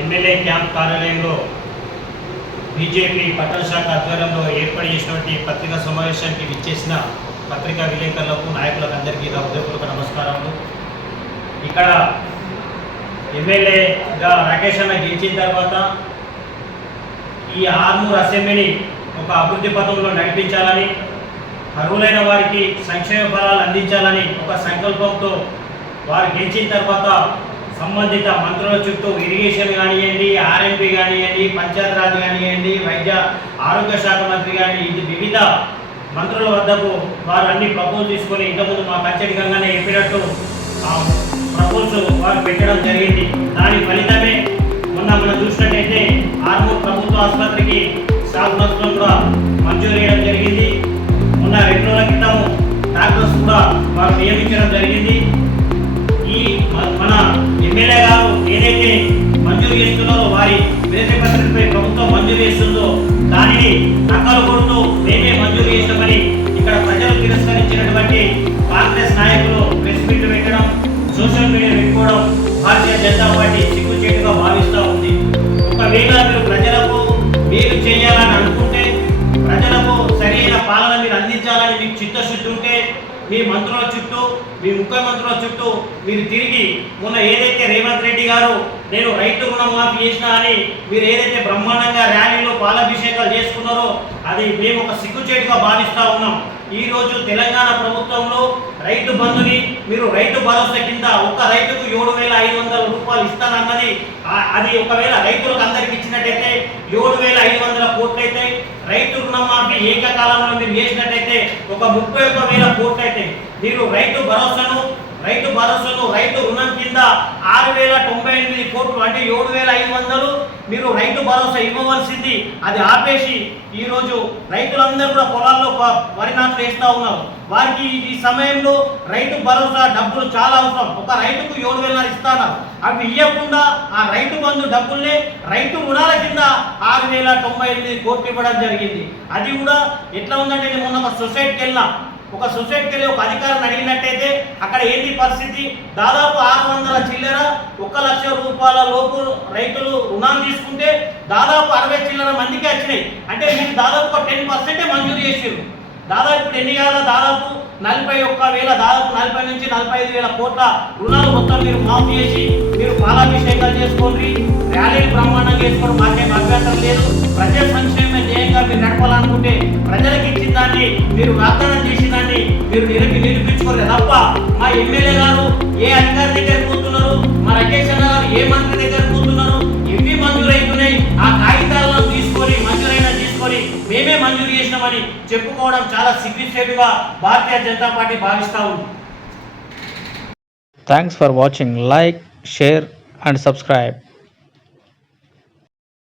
MLA camp కార్యాలయంలో BJP పట్టణ శాఖ ఆధ్వర్యంలో ఏర్పాటు చేసినటువంటి పత్రికా సమావేశానికి విచ్చేసిన పత్రికా విలేకరులకు నాయకులకు అందరికీ హృదయపూర్వక నమస్కారములు. ఇక్కడ ఎమ్మెల్యేగా రాకేష్ అన్న గెలిచిన తర్వాత ఈ ఆర్మూర్ అసెంబ్లీని ఒక అభివృద్ధి పథంలో నడిపించాలని, అర్హులైన వారికి సంక్షేమ ఫలాలు అందించాలని ఒక సంకల్పంతో వారు గెలిచిన తర్వాత సంబంధిత మంత్రుల చుట్టూ ఇరిగేషన్ కానివ్వండి, ఆర్ఎంపీ కానివ్వండి, పంచాయతీరాజ్ కానివ్వండి, వైద్య ఆరోగ్య శాఖ మంత్రి కానీ ఇది వివిధ మంత్రుల వద్దకు వారు అన్ని ప్రపోజల్ తీసుకొని ఇంతకుముందు మా ఖచ్చితంగానే చెప్పినట్టు ప్రపోజల్ వారు పెట్టడం జరిగింది. దాని ఫలితమే మొన్న మనం చూసినట్టయితే ఆర్మూర్ ప్రభుత్వ ఆసుపత్రికి స్టాఫ్ నర్సులను కూడా మంజూరు చేయడం జరిగింది. మొన్న 2 రోజుల క్రితం డాక్టర్స్ కూడా వారు నియమించడం జరిగింది. ఈ మన ఎమ్మెల్యే గారు ఏదైతే మంజూరు చేస్తున్నారో వారి వినతి పత్రికపై ప్రభుత్వం మంజూరు చేస్తుందో దానిని నకలు కొడుతూ మేమే మంజూరు చేస్తామని ఇక్కడ ప్రజలు తిరస్కరించినటువంటి కాంగ్రెస్ నాయకులు ప్రెస్ మీట్లు పెట్టడం, సోషల్ మీడియా పెట్టుకోవడం భారతీయ జనతా పార్టీ సిగ్గుచేటుగా భావిస్తూ ఉంది. ఒకవేళ మీరు ప్రజలకు మేలు చేయాలని అనుకుంటే, ప్రజలకు సరైన పాలన మీరు అందించాలని మీకు చిత్తశుద్ధి ఉంటే మీ మంత్రుల చుట్టూ, మీ ముఖ్యమంత్రుల చుట్టూ మీరు తిరిగి మొన్న ఏదైతే రేవంత్ రెడ్డి గారు నేను రైతు రుణమాఫీ చేసినా అని మీరు ఏదైతే బ్రహ్మాండంగా ర్యాలీలో పాలాభిషేకాలు చేసుకున్నారో అది మేము ఒక సిగ్గుచేటుగా భావిస్తూ ఉన్నాం. ఈరోజు తెలంగాణ ప్రభుత్వంలో రైతు బంధుని మీరు రైతు భరోసా కింద ఒక రైతుకు 7,500 రూపాయలు ఇస్తానన్నది అది ఒకవేళ రైతులకు అందరికి ఇచ్చినట్టయితే 7,500 కోట్లు అయితే, రైతు రుణమాఫీ ఏకకాలంలో మీరు చేసినట్టయితే ఒక 31,000 కోట్లు అయితే, మీరు రైతు భరోసాను రైతు రుణం కింద 6,098 కోట్లు అంటే 7,500 మీరు రైతు భరోసా ఇవ్వవలసింది అది ఆపేసి ఈరోజు రైతులందరూ కూడా పొలాల్లో వరి నాట్లు వేస్తూ ఉన్నారు. వారికి ఈ సమయంలో రైతు భరోసా డబ్బులు చాలా అవసరం. ఒక రైతుకు 7,000 ఇస్తాను, అవి ఇవ్వకుండా ఆ రైతు బంధు డబ్బుల్ని రైతు రుణాల కింద 6,098 కోట్లు ఇవ్వడం జరిగింది. అది కూడా ఎట్లా ఉందంటే నేను మొన్న ఒక సొసైటీకి వెళ్ళిన ఒక అధికారిని అడిగినట్టయితే అక్కడ ఏంటి పరిస్థితి, దాదాపు 600 చిల్లర 1 లక్ష రూపాయల లోపు రైతులు రుణాలు తీసుకుంటే దాదాపు 60 చిల్లర మందికి వచ్చినాయి. అంటే మీరు దాదాపు 10% మంజూరు చేసారు. దాదాపు ఇప్పుడు ఎన్ని కాదా, దాదాపు 41,000 దాదాపు 40 నుంచి 45,000 కోట్ల రుణాలు మొత్తం మీరు మాఫీ చేసి మీరు పాలాభిషేకాలు చేసుకోండి, ర్యాలీలు బ్రహ్మాండంగా చేసుకోవడం మాకేం అభ్యంతరం లేదు. ప్రజా సంక్షేమ ధ్యేయంగా మీరు నడపాలనుకుంటే ప్రజలకు ఇచ్చిన దాన్ని మీరు వాగ్దానం చేసిన దాన్ని మీరు నిరూపించుకోలేదు తప్ప మా ఎమ్మెల్యే గారు ఏ అధికారి దగ్గర పోతున్నారు, మా రాకేష్ అన్న గారు ఏ మంత్రి దగ్గర పోతున్నారు, ఇవి మంజూరైతున్నాయి ఆ కాగితాలను తీసుకొని మేమే మంజూరు చేసినామని చెప్పుకోవడం చాలా సిగ్గుచేటుగా భారతీయ జనతా పార్టీ భావిస్తూ ఉంది. Thanks for watching. Like, share and subscribe.